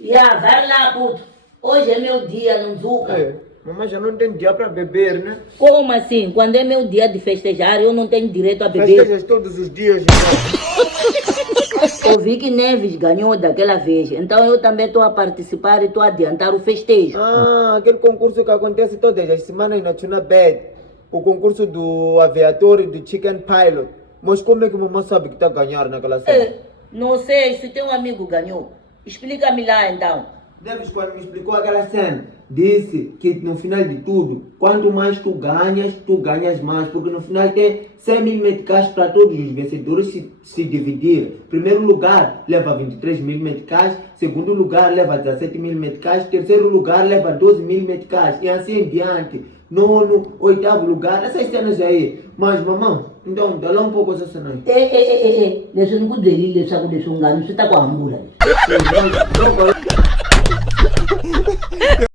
Vai lá, puto. Hoje é meu dia, não zuca. É, mamãe já não tem dia para beber, né? Como assim? Quando é meu dia de festejar, eu não tenho direito a beber. Festejas todos os dias, então. Ouvi que Neves ganhou daquela vez, então eu também estou a participar e estou a adiantar o festejo. Ah, aquele concurso que acontece todas as semanas na Tuna Bed. O concurso do aviador e do chicken pilot. Mas como é que mamãe sabe que está a ganhar naquela cena? Não sei se teu amigo ganhou. Explica-me lá então. Davis, quando me explicou aquela cena, disse que no final de tudo, quanto mais tu ganhas mais, porque no final tem 100 mil meticais para todos os vencedores se dividir. Primeiro lugar leva 23 mil meticais, segundo lugar leva 17 mil meticais, terceiro lugar leva 12 mil meticais e assim em diante. Nono, oitavo lugar, essas cenas aí. Mas mamãe, então dá lá um pouco essa cena aí. Deixa eu não poder deixar com deixar um gano, você tá com a ambulância. Não, não,